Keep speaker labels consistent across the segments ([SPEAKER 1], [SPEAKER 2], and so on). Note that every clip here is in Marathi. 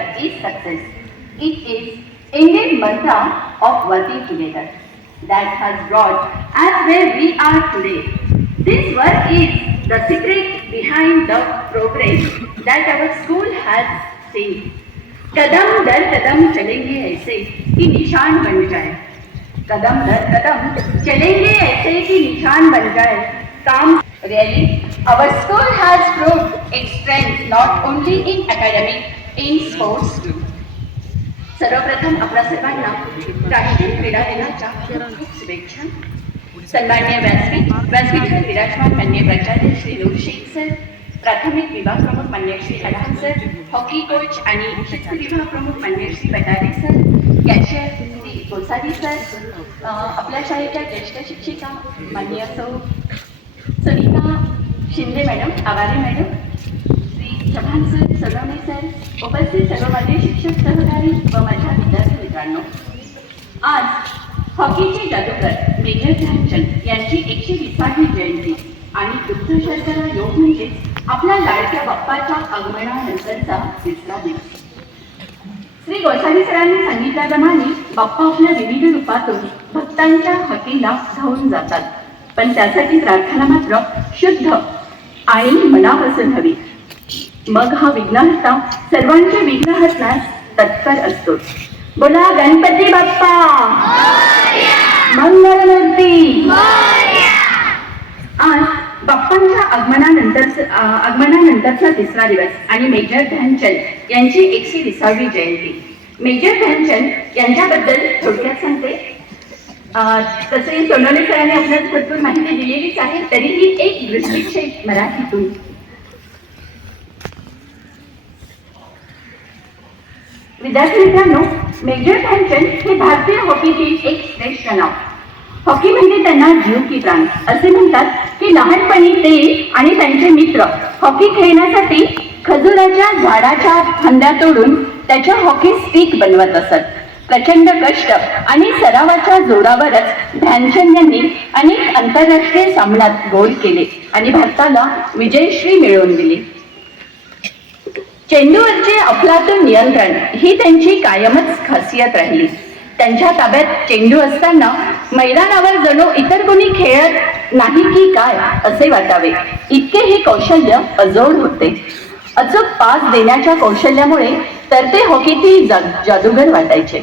[SPEAKER 1] together is success. It is Indian mantra of working together that has brought us where we are today. This work is the secret behind the progress that our school has seen. Kadam दर कदम चलेंगे ऐसे कि निशान बन जाए कदम दर कदम चलेंगे ऐसे कि निशान बन जाए काम really our school has proved its strength not only in academic in sports सर्वप्रथम आपल्या सर्वांना राष्ट्रीय क्रीडा दिनाच्या खूप शुभेच्छा. सन्मान्य व्यासपीठ व्यासपीठावर विराजमान मान्य प्राचार्य श्री रोशिक सर प्राथमिक विभाग प्रमुख मान्य Shri Alan sir hockey coach आणि शिक्षण विभाग प्रमुख मान्य Shri Patare sir cashier Shri Gosari sir आपल्या शाळेच्या ज्येष्ठ शिक्षिका मान्य सौ Sunita Shinde madam Aware madam Chavan sir Salone sir उपस्थित सर्व माझे शिक्षक सहकारी व माझ्या विद्यार्थी मित्रांनो आज हॉकीचे जादूगर मेजर ध्यानचंद यांची एकशे विसावी जयंती आणि दुग्धशर्करा योग म्हणजे आपल्या लाडक्या बाप्पाच्या आगमनानंतरचा तिसरा दिवस. श्री गोसावी सरांनी सांगितल्याप्रमाणे बाप्पा आपल्या विविध रूपातून भक्तांच्या हकीला धावून जातात. पण त्यासाठी प्रार्थना मात्र शुद्ध आणि मनापासून हवी. मग हा विघ्नहर्ता सर्वांचे विघ्न तत्पर असतो. बोला गणपती बाप्पा! मंगलमूर्ती आज बाप्पांच्या आगमनानंतर आगमनानंतरचा तिसरा दिवस आणि मेजर ध्यानचंद यांची एकशे विसावी जयंती. मेजर ध्यानचंद यांच्याबद्दल थोडक्यात सांगते. तसे सोनवणे सरांनी आपल्याला भरपूर माहिती दिलेलीच आहे तरीही एक दृष्टिक्षेप मराठीतून विद्यार्थी मित्रांनो मेजर ध्यानचंद हे भारतीय हॉकीतील एक श्रेष्ठ नाव. हॉकी म्हणजे त्यांना जीव की प्राण असे म्हणतात की लहानपणी ते आणि त्यांचे मित्र हॉकी खेळण्यासाठी खजुराच्या झाडाच्या फांद्या तोडून त्याच्या हॉकी स्टिक बनवत असत. प्रचंड कष्ट आणि सरावाच्या जोरावरच ध्यानचंद यांनी अनेक आंतरराष्ट्रीय सामन्यात गोल केले आणि भारताला विजयश्री मिळवून दिली. चेंडूवरचे अफलातून नियंत्रण ही त्यांची कायमच खासियत राहिली. त्यांच्या ताब्यात चेंडू असताना मैदानावर जणू इतर कोणी खेळत नाही की काय असे वाटावे. इतके हे कौशल्य अजोड होते. अचूक पास देण्याच्या कौशल्यामुळे तर ते हॉकीतील जादूगर वाटायचे.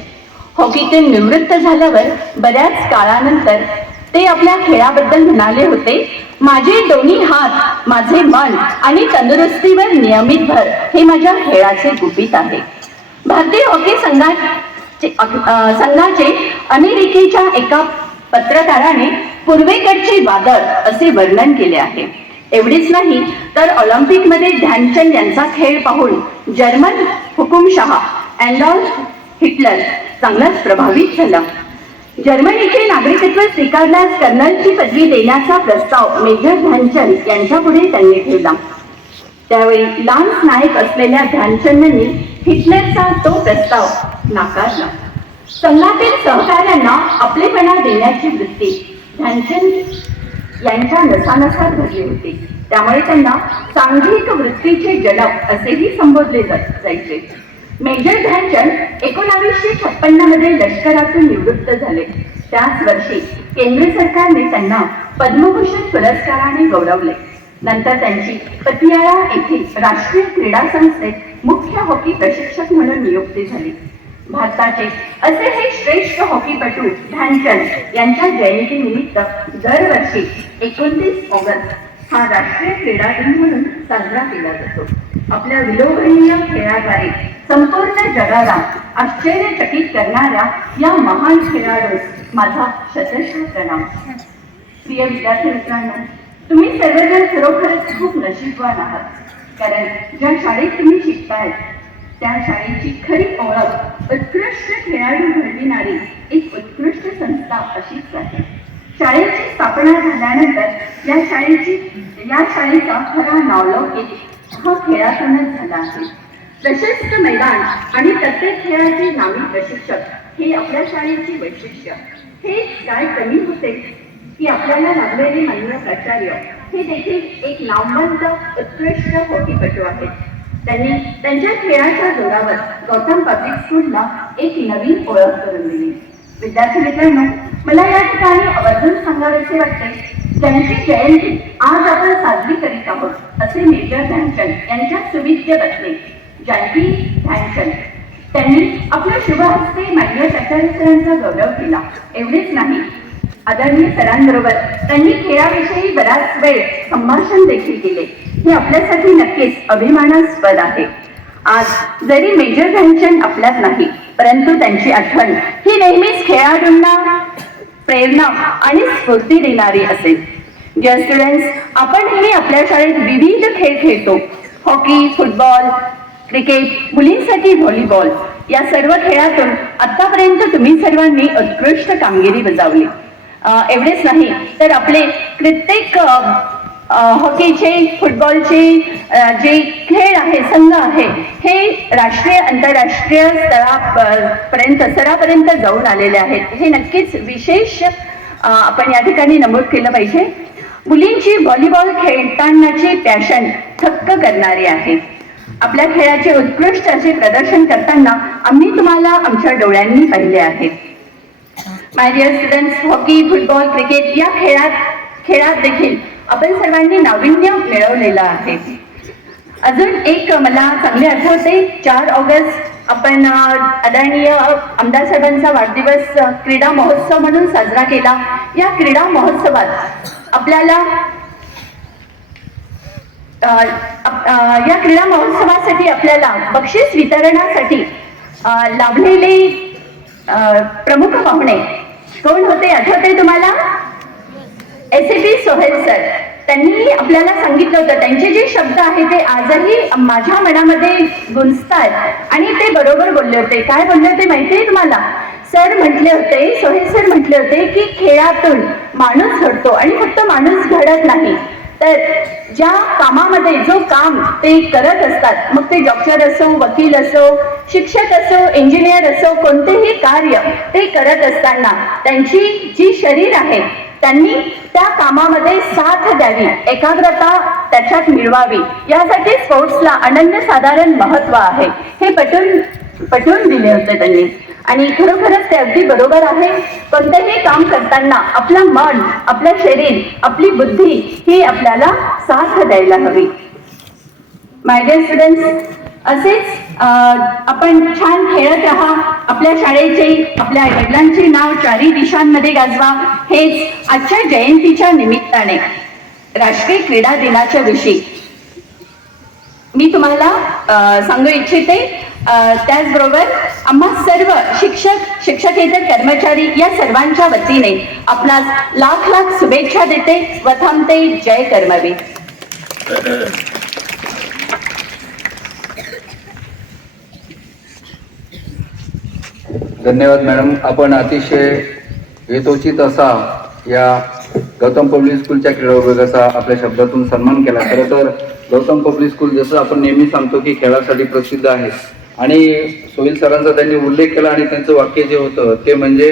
[SPEAKER 1] हॉकीतून निवृत्त झाल्यावर बऱ्याच काळानंतर ते आपल्या खेळाबद्दल म्हणाले होते माझे दोन्ही हात माझे मन आणि तंदुरुस्तीवर नियमित भर हे माझ्या खेळाचे गुपित आहे. भारतीय हॉकी संघाचे संघाचे अमेरिकेच्या एका पत्रकाराने पूर्वेकडचे वादळ असे वर्णन केले आहे. एवढेच नाही तर ऑलिम्पिकमध्ये ध्यानचंद यांचा खेळ पाहून जर्मन हुकुमशहा अँडॉल्फ हिटलर चांगलाच प्रभावित झाला. जर्मनीचे नागरिकत्व स्वीकारल्यास कर्नलची पदवी देण्याचा प्रस्ताव मेजर ध्यानचंद यांच्यापुढे त्यांनी ठेवला. त्यावेळी लान्स नायक असलेल्या ध्यानचंदनी हिटलरचा तो प्रस्ताव नाकारला. संघातील सहकाऱ्यांना आपलेपणा देण्याची वृत्ती ध्यानचंद यांच्या नसानसात भरली होती. त्यामुळे त्यांना सांघिक वृत्तीचे जनक असेही संबोधले जायचे. मेजर ध्यानचंद एकोणावीसशे छप्पन्नमध्ये लष्करातून निवृत्त झाले. त्याच वर्षी केंद्र सरकारने त्यांना पद्मभूषण पुरस्काराने गौरवले. नंतर त्यांची पतियाळा येथील राष्ट्रीय क्रीडा संस्थेत मुख्य हॉकी प्रशिक्षक म्हणून नियुक्ती झाली. भारताचे असे हे श्रेष्ठ हॉकीपटू ध्यानचंद यांच्या जयंतीनिमित्त दरवर्षी एकोणतीस ऑगस्ट हा राष्ट्रीय क्रीडा दिन म्हणून साजरा केला जातो. आपल्या विलोभनीय खेळाद्वारे संपूर्ण जगाला आश्चर्यचकित करणाऱ्या या महान खेळाडूस माझा शतशः प्रणाम. प्रिय विद्यार्थी मित्रांनो तुम्ही सर्वजण खरोखरच खूप नशीबवान आहात. कारण ज्या शाळेत तुम्ही शिकताय त्या शाळेची खरी ओळख उत्कृष्ट खेळाडू घडविणारी एक उत्कृष्ट संस्था अशीच आहे. शाळेची स्थापना झाल्यानंतर या शाळेची या शाळेचा खरा नावलौकिक हा खेळातूनच झाला आहे. प्रशस्त मैदान आणि प्रत्येक खेळाचे नामी प्रशिक्षक हे आपल्या शाळेचे वैशिष्ट्य. हे काय कमी होते की आपल्याला लागलेले मान्य प्राचार्य हे देखील एक लांबंत उत्कृष्ट हॉकीपटू आहेत. त्यांनी त्यांच्या खेळाच्या जोरावर गौतम पब्लिक स्कूलला एक नवीन ओळख करून दिली. विद्यार्थी मित्रांनो मला या ठिकाणी आवर्जून सांगावेसे वाटते त्यांची जयंती आज आपण साजरी करीत आहोत असे मेजर ध्यानचंद यांच्या सुविद्य पत्नी जयंती ध्यानचंद त्यांनी आपल्या शुभ हस्ते मान्य सरांचा गौरव केला. एवढेच नाही. आदरणीय सरांबरोबर त्यांनी खेळाविषयी बराच वेळ संभाषण देखील केले. हे आपल्यासाठी नक्कीच अभिमानास्पद आहे. आज जरी मेजर ध्यानचंद आपल्यात नाही परंतु त्यांची आठवण ही नेहमीच खेळाडूंना प्रेरणा आणि स्फूर्ती देणारी असेल. डिअर स्टुडंट्स आपण हे आपल्या शाळेत विविध खेळ खेळतो. हॉकी फुटबॉल क्रिकेट मुलींसाठी व्हॉलीबॉल या सर्व खेळातून आतापर्यंत तुम्ही सर्वांनी उत्कृष्ट कामगिरी बजावली. एवढेच नाही तर आपले प्रत्येक हॉकीचे फुटबॉलचे जे खेळ आहे संघ आहे हे राष्ट्रीय आंतरराष्ट्रीय स्तरापर्यंत स्तरापर्यंत जाऊन आलेले आहेत. हे नक्कीच विशेष आपण या ठिकाणी नमूद केलं पाहिजे. मुलींची व्हॉलीबॉल खेळतानाची पॅशन थक्क करणारी आहे. आपल्या खेळाचे उत्कृष्ट असे प्रदर्शन करताना आम्ही तुम्हाला आमच्या डोळ्यांनी पाहिले आहे. My dear students hockey football cricket या खेळात खेळात देखील आपण सर्वांनी नाविन्य मिळवलेलं आहे. अजून एक मला चांगले आठवते चार ऑगस्ट आपण आदरणीय आमदार साहेबांचा वाढदिवस क्रीडा महोत्सव म्हणून साजरा केला. या क्रीडा महोत्सवात आपल्याला या क्रीडा महोत्सवासाठी आपल्याला बक्षीस वितरणासाठी लाभलेले प्रमुख पाहुणे कोण होते आठवते तुम्हाला? S A P Sohel sir. त्यांनी आपल्याला सांगितलं होतं त्यांचे जे शब्द आहे ते आजही माझ्या मनामध्ये गुंजतात आणि ते बरोबर बोलले होते. काय बोलले होते माहितीये तुम्हाला? सर म्हटले होते सोहेल सर म्हटले होते की खेळातून माणूस घडतो आणि फक्त माणूस घडत नाही. तर ज्या कामामध्ये जो काम ते करत असतात मग ते डॉक्टर असो वकील असो शिक्षक असो इंजिनियर असो कोणतेही कार्य ते करत असताना त्यांची जी शरीर आहे त्यांनी त्या कामामध्ये साथ द्यावी एकाग्रता त्याच्यात मिळवावी. यासाठी स्पोर्ट्सला अनन्यसाधारण महत्त्व आहे. हे पटून पटवून दिले होते त्यांनी. आणि खरोखरच ते अगदी बरोबर आहे. कोणतंही काम करताना आपलं मन आपलं शरीर आपली बुद्धी ही आपल्याला साथ द्यायला हवी. माय डिअर स्टुडंट्स असेच अं, आपण छान खेळत राहा. आपल्या शाळेचे आपल्या वडिलांचे नाव चारी दिशांमध्ये गाजवा. हेच आजच्या जयंतीच्या निमित्ताने. राष्ट्रीय क्रीडा दिनाच्या दिवशी मी तुम्हाला सांगू इच्छिते त्याचबरोबर आम्हा सर्व शिक्षक शिक्षकेतर कर्मचारी या सर्वांच्या वतीने आपणास लाख लाख शुभेच्छा देते व थांबते जय कर्मवीर.
[SPEAKER 2] धन्यवाद मॅडम. आपण अतिशय यथोचित असा या गौतम पब्लिक स्कूलच्या क्रीडा विभागाचा आपल्या शब्दातून सन्मान केला. खरं तर गौतम पब्लिक स्कूल जसं आपण नेहमी सांगतो की खेळासाठी प्रसिद्ध आहे. आणि सोहिल सरांचा त्यांनी उल्लेख केला आणि त्यांचं वाक्य जे होतं ते म्हणजे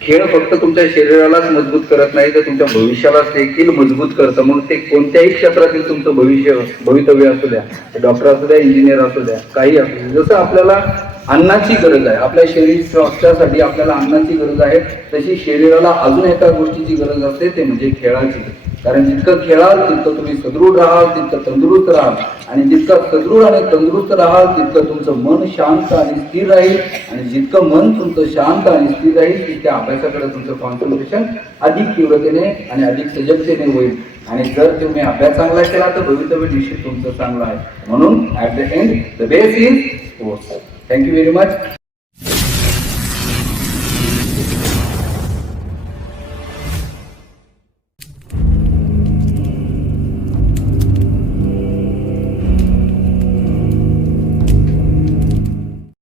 [SPEAKER 2] खेळ फक्त तुमच्या शरीरालाच मजबूत करत नाही तर तुमच्या भविष्यालाच देखील मजबूत करतं. मग ते कोणत्याही क्षेत्रातील तुमचं भविष्य भवितव्य असू द्या डॉक्टर असू द्या इंजिनियर असू द्या काही असू द्या. जसं आपल्याला अन्नाची गरज आहे आपल्या शरीर स्वास्थ्यासाठी आपल्याला अन्नाची गरज आहे तशी शरीराला अजून एका गोष्टीची गरज असते ते म्हणजे खेळाची. कारण जितकं खेळाल तितकं तुम्ही सदृढ राहाल तितकं तंदुरुस्त राहाल. आणि जितकं सदृढ आणि तंदुरुस्त राहाल तितकं तुमचं मन शांत आणि स्थिर राहील. आणि जितकं मन तुमचं शांत आणि स्थिर राहील तितक्या अभ्यासाकडे तुमचं कॉन्सन्ट्रेशन अधिक तीव्रतेने आणि अधिक सजगतेने होईल. आणि जर तुम्ही अभ्यास चांगला केला तर भवितव्य निश्चित तुमचं चांगलं आहे. म्हणून at the end the base is sports thank you very much